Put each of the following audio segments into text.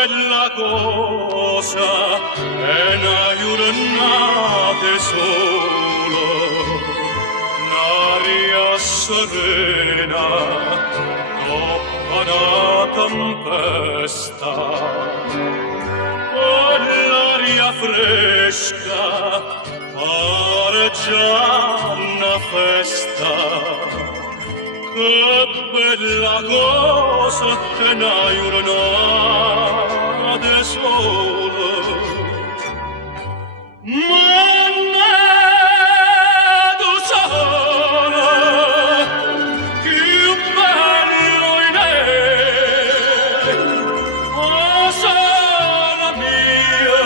bella cosa è una giornata sola, un'aria serena dopo una tempesta, e l'aria fresca pare già una festa. Che bella cosa è una giornata sola. Mannato sola, più bello in me. Oh, sola mia,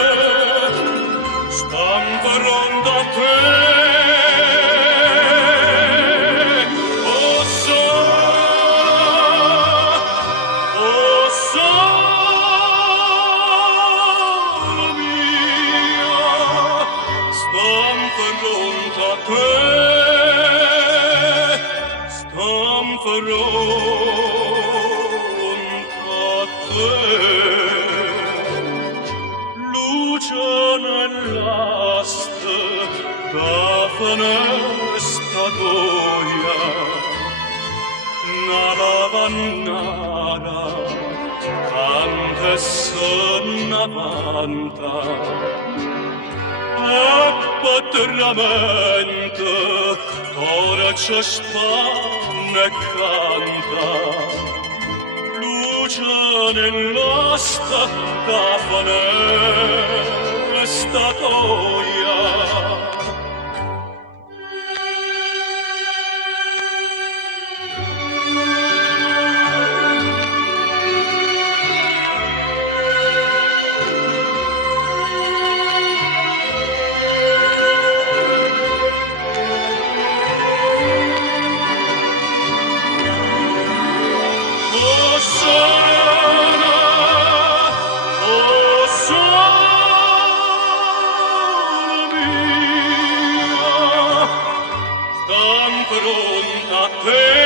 stan pronto a te. Luce nell'asta da finestra tua, una lavandana cantessa una vanta, e paternamente ora ci stanno e canta. Luce nell'asta da finestra tua. Pronta a te.